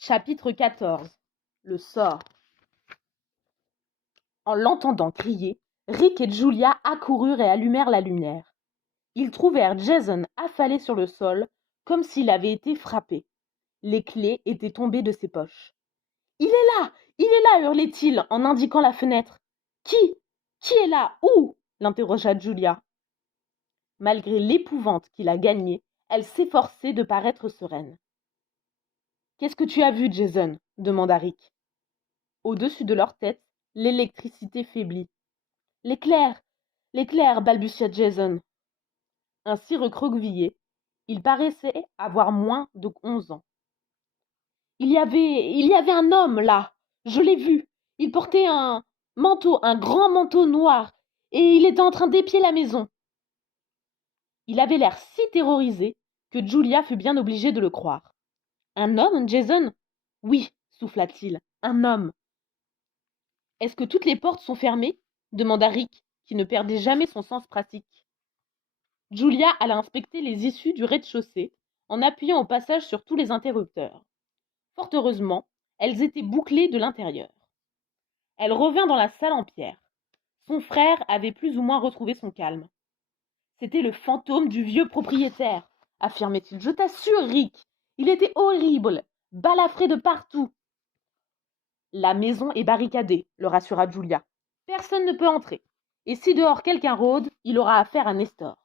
Chapitre 14. Le sort. En l'entendant crier, Rick et Julia accoururent et allumèrent la lumière. Ils trouvèrent Jason affalé sur le sol, comme s'il avait été frappé. Les clés étaient tombées de ses poches. « Il est là! Il est là !» hurlait-il en indiquant la fenêtre. « Qui? Qui est là? Où ?» l'interrogea Julia. Malgré l'épouvante qui la gagnait, elle s'efforçait de paraître sereine. « Qu'est-ce que tu as vu, Jason ?» demanda Rick. Au-dessus de leur tête, l'électricité faiblit. « L'éclair! L'éclair !» balbutia Jason. Ainsi recroquevillé, il paraissait avoir moins de 11 ans. Il y avait un homme là, je l'ai vu. Il portait un manteau, un grand manteau noir, et il était en train d'épier la maison. Il avait l'air si terrorisé que Julia fut bien obligée de le croire. Un homme, Jason? Oui, souffla-t-il, un homme. Est-ce que toutes les portes sont fermées? Demanda Rick, qui ne perdait jamais son sens pratique. Julia alla inspecter les issues du rez-de-chaussée en appuyant au passage sur tous les interrupteurs. Fort heureusement, elles étaient bouclées de l'intérieur. Elle revint dans la salle en pierre. Son frère avait plus ou moins retrouvé son calme. C'était le fantôme du vieux propriétaire, affirmait-il. Je t'assure, Rick, il était horrible, balafré de partout. La maison est barricadée, le rassura Julia. Personne ne peut entrer. Et si dehors quelqu'un rôde, il aura affaire à Nestor.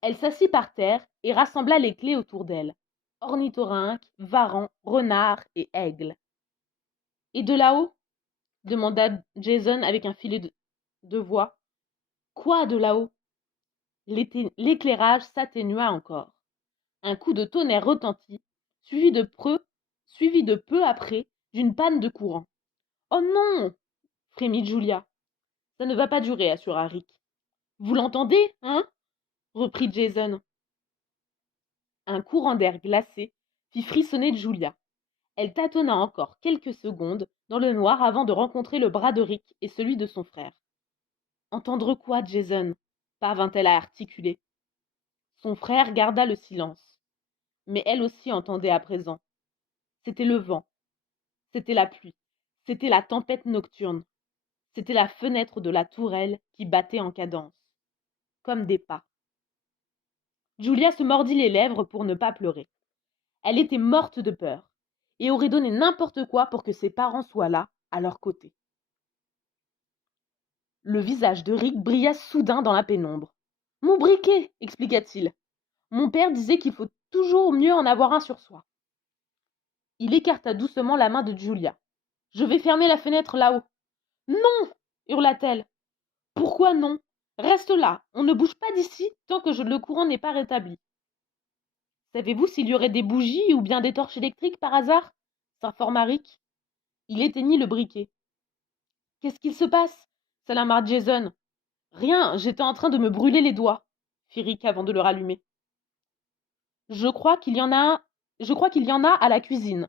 Elle s'assit par terre et rassembla les clés autour d'elle. Ornithorynque, varan, renard et aigle. Et de là-haut? Demanda Jason avec un filet de voix. Quoi de là-haut? L'éclairage s'atténua encore. Un coup de tonnerre retentit, suivi de peu après d'une panne de courant. Oh non! Frémit Julia. Ça ne va pas durer, assura Rick. Vous l'entendez, hein? Reprit Jason. Un courant d'air glacé fit frissonner Julia. Elle tâtonna encore quelques secondes dans le noir avant de rencontrer le bras de Rick et celui de son frère. Entendre quoi, Jason? Parvint-elle à articuler. Son frère garda le silence. Mais elle aussi entendait à présent. C'était le vent. C'était la pluie. C'était la tempête nocturne. C'était la fenêtre de la tourelle qui battait en cadence. Comme des pas. Julia se mordit les lèvres pour ne pas pleurer. Elle était morte de peur et aurait donné n'importe quoi pour que ses parents soient là, à leur côté. Le visage de Rick brilla soudain dans la pénombre. « Mon briquet !» expliqua-t-il. « Mon père disait qu'il faut toujours mieux en avoir un sur soi. » Il écarta doucement la main de Julia. « Je vais fermer la fenêtre là-haut. »« Non !» hurla-t-elle. « Pourquoi non? Reste là, on ne bouge pas d'ici tant que le courant n'est pas rétabli. » Savez-vous s'il y aurait des bougies ou bien des torches électriques par hasard? S'informa Rick. Il éteignit le briquet. Qu'est-ce qu'il se passe? S'alarma Jason. Rien, j'étais en train de me brûler les doigts, fit Rick avant de le rallumer. Je crois qu'il y en a à la cuisine.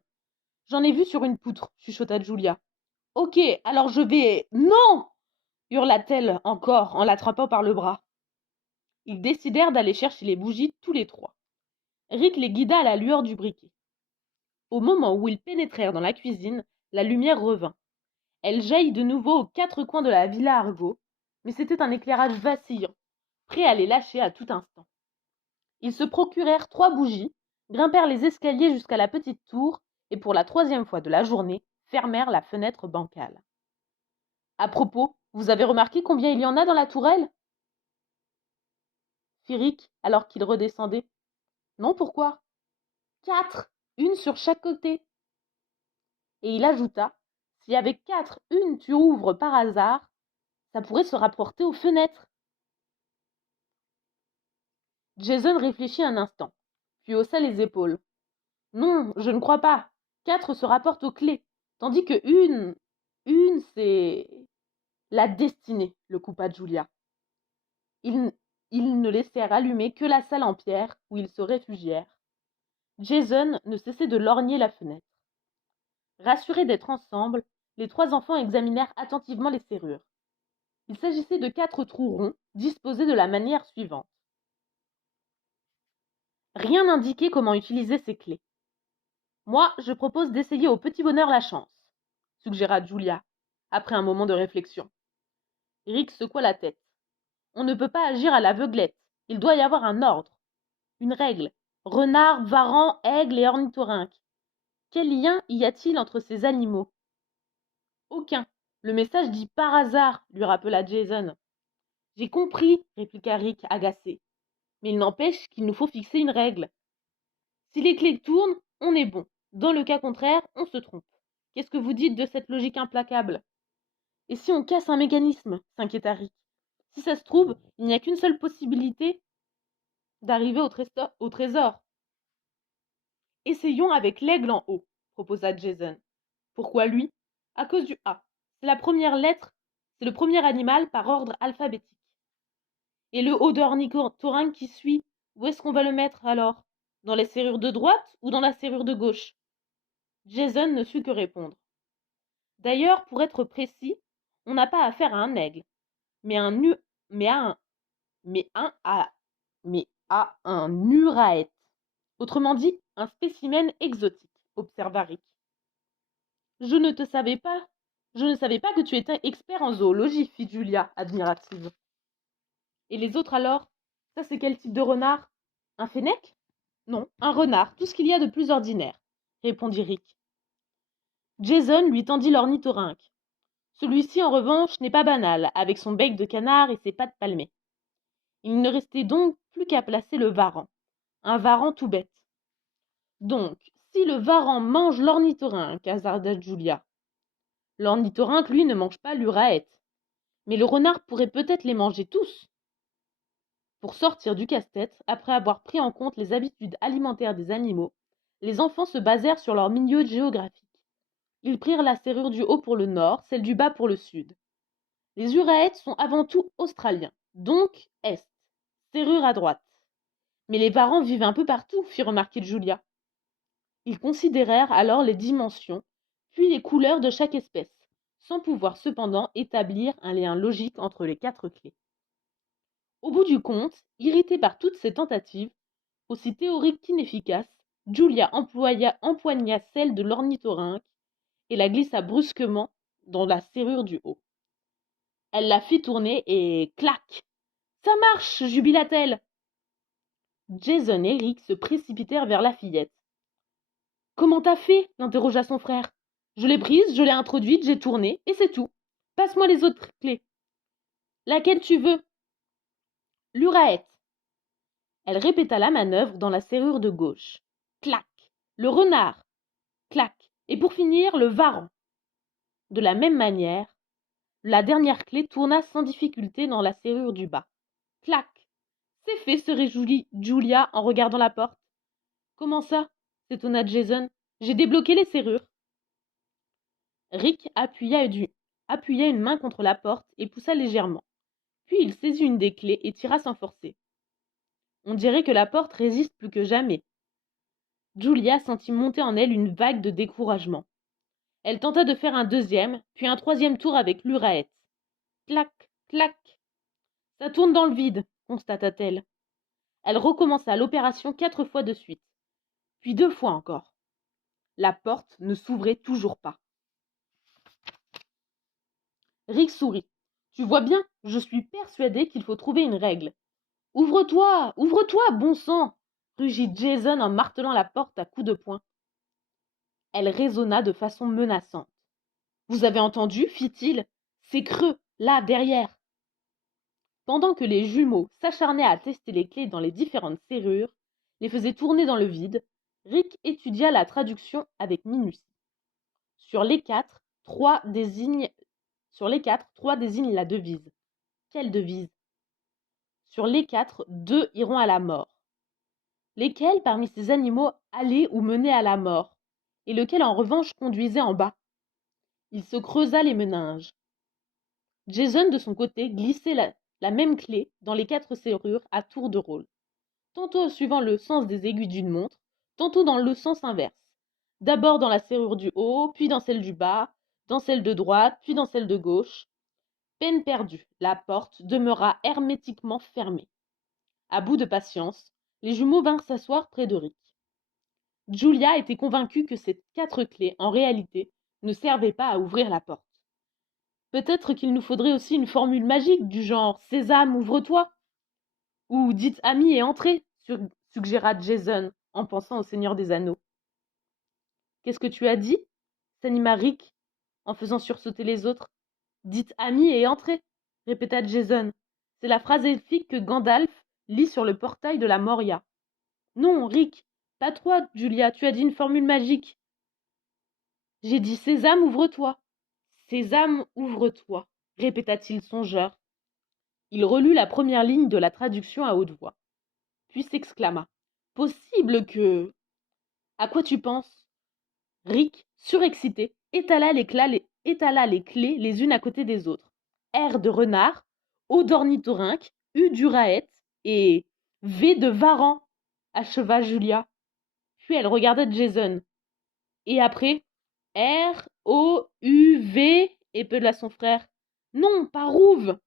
J'en ai vu sur une poutre, chuchota Julia. Ok, alors je vais. Non! Hurla-t-elle encore en l'attrapant par le bras. Ils décidèrent d'aller chercher les bougies tous les trois. Rick les guida à la lueur du briquet. Au moment où ils pénétrèrent dans la cuisine, la lumière revint. Elle jaillit de nouveau aux quatre coins de la villa Argo, mais c'était un éclairage vacillant, prêt à les lâcher à tout instant. Ils se procurèrent 3 bougies, grimpèrent les escaliers jusqu'à la petite tour et pour la 3e fois de la journée, fermèrent la fenêtre bancale. À propos, vous avez remarqué combien il y en a dans la tourelle? Fit Rick alors qu'il redescendait. Non, pourquoi? 4, une sur chaque côté. Et il ajouta, si avec 4, une tu ouvres par hasard, ça pourrait se rapporter aux fenêtres. Jason réfléchit un instant, puis haussa les épaules. Non, je ne crois pas. 4 se rapportent aux clés, tandis que une, c'est la destinée, le coupa Julia. Ils ne laissèrent allumer que la salle en pierre où ils se réfugièrent. Jason ne cessait de lorgner la fenêtre. Rassurés d'être ensemble, les 3 enfants examinèrent attentivement les serrures. Il s'agissait de 4 trous ronds, disposés de la manière suivante. Rien n'indiquait comment utiliser ces clés. Moi, je propose d'essayer au petit bonheur la chance, suggéra Julia, après un moment de réflexion. Rick secoua la tête. On ne peut pas agir à l'aveuglette. Il doit y avoir un ordre, une règle. Renard, varan, aigle et ornithorynque. Quel lien y a-t-il entre ces animaux? Aucun. Le message dit par hasard, lui rappela Jason. J'ai compris, répliqua Rick, agacé. Mais il n'empêche qu'il nous faut fixer une règle. Si les clés tournent, on est bon. Dans le cas contraire, on se trompe. Qu'est-ce que vous dites de cette logique implacable? Et si on casse un mécanisme? S'inquiéta Rick. Si ça se trouve, il n'y a qu'une seule possibilité d'arriver au trésor. Essayons avec l'aigle en haut, proposa Jason. Pourquoi lui? À cause du A. C'est la première lettre, c'est le premier animal par ordre alphabétique. Et le haut d'ornithorynque qui suit, où est-ce qu'on va le mettre alors? Dans les serrures de droite ou dans la serrure de gauche? Jason ne sut que répondre. D'ailleurs, pour être précis, on n'a pas affaire à un aigle, mais mais à un uraète. Autrement dit, un spécimen exotique, observa Rick. Je ne savais pas que tu étais expert en zoologie, fit Julia, admirative. Et les autres alors? Ça c'est quel type de renard? Un fennec? Non, un renard, tout ce qu'il y a de plus ordinaire, répondit Rick. Jason lui tendit l'ornithorynque. Celui-ci, en revanche, n'est pas banal, avec son bec de canard et ses pattes palmées. Il ne restait donc plus qu'à placer le varan. Un varan tout bête. Donc, si le varan mange l'ornithorynque, hasarda Julia. L'ornithorynque, lui, ne mange pas l'uraète. Mais le renard pourrait peut-être les manger tous. Pour sortir du casse-tête, après avoir pris en compte les habitudes alimentaires des animaux, les enfants se basèrent sur leur milieu géographique. Ils prirent la serrure du haut pour le nord, celle du bas pour le sud. Les uraètes sont avant tout australiens, donc est, serrure à droite. Mais les varans vivent un peu partout, fit remarquer Julia. Ils considérèrent alors les dimensions, puis les couleurs de chaque espèce, sans pouvoir cependant établir un lien logique entre les 4 clés. Au bout du compte, irritée par toutes ces tentatives, aussi théoriques qu'inefficaces, Julia empoigna celle de l'ornithorynque et la glissa brusquement dans la serrure du haut. Elle la fit tourner et clac! Ça marche, jubila-t-elle. Jason et Rick se précipitèrent vers la fillette. Comment t'as fait? L'interrogea son frère. Je l'ai prise, je l'ai introduite, j'ai tourné, et c'est tout. Passe-moi les autres clés. Laquelle tu veux? L'uraète. Elle répéta la manœuvre dans la serrure de gauche. Clac. Le renard. Clac. Et pour finir, le varan. De la même manière, la dernière clé tourna sans difficulté dans la serrure du bas. Clac. C'est fait, se réjouit Julia en regardant la porte. Comment ça? S'étonna Jason. J'ai débloqué les serrures. Rick appuya une main contre la porte et poussa légèrement. Puis il saisit une des clés et tira sans forcer. On dirait que la porte résiste plus que jamais. Julia sentit monter en elle une vague de découragement. Elle tenta de faire un deuxième, puis un troisième tour avec l'uraète. Clac, clac. Ça tourne dans le vide, constata-t-elle. Elle recommença l'opération 4 fois de suite, puis 2 fois encore. La porte ne s'ouvrait toujours pas. Rick sourit. Tu vois bien, je suis persuadé qu'il faut trouver une règle. Ouvre-toi, bon sang, rugit Jason en martelant la porte à coups de poing. Elle résonna de façon menaçante. Vous avez entendu, fit-il. C'est creux, là, derrière. Pendant que les jumeaux s'acharnaient à tester les clés dans les différentes serrures, les faisaient tourner dans le vide, Rick étudia la traduction avec minutie. Sur les quatre, trois désignent la devise. Quelle devise? Sur les 4, 2 iront à la mort. Lesquels parmi ces animaux allaient ou menaient à la mort, et lequel en revanche conduisait en bas? Il se creusa les méninges. Jason, de son côté, glissait la même clé dans les 4 serrures à tour de rôle, tantôt suivant le sens des aiguilles d'une montre, tantôt dans le sens inverse. D'abord dans la serrure du haut, puis dans celle du bas, dans celle de droite, puis dans celle de gauche. Peine perdue, la porte demeura hermétiquement fermée. À bout de patience, les jumeaux vinrent s'asseoir près de Rick. Julia était convaincue que ces 4 clés, en réalité, ne servaient pas à ouvrir la porte. Peut-être qu'il nous faudrait aussi une formule magique du genre « Sésame, ouvre-toi » ou « Dites ami et entrez », suggéra Jason en pensant au Seigneur des Anneaux. « Qu'est-ce que tu as dit » s'anima Rick en faisant sursauter les autres. « Dites ami et entrez » répéta Jason. C'est la phrase elfique que Gandalf lit sur le portail de la Moria. Non, Rick, pas toi, Julia, tu as dit une formule magique. J'ai dit Sésame, ouvre-toi. Sésame, ouvre-toi, répéta-t-il songeur. Il relut la première ligne de la traduction à haute voix, puis s'exclama. Possible que. À quoi tu penses? Rick, surexcité, étala les clés les unes à côté des autres. R de renard, O d'ornithorynque, U d'uraète et V de varan, acheva Julia. Puis elle regarda Jason. Et après, R, O, U, V, épela son frère. Non, pas rouve.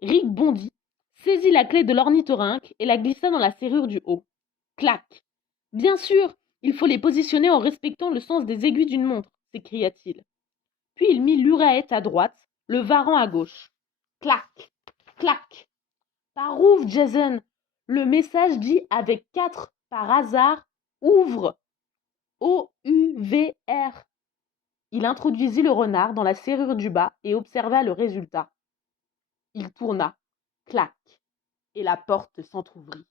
Rick bondit, saisit la clé de l'ornithorynque et la glissa dans la serrure du haut. Clac. Bien sûr, il faut les positionner en respectant le sens des aiguilles d'une montre, s'écria-t-il. Puis il mit l'uraète à droite, le varan à gauche. Clac, clac. Pas rouve, Jason. Le message dit avec 4 par hasard, ouvre. O-U-V-R. Il introduisit le renard dans la serrure du bas et observa le résultat. Il tourna, clac, et la porte s'entr'ouvrit.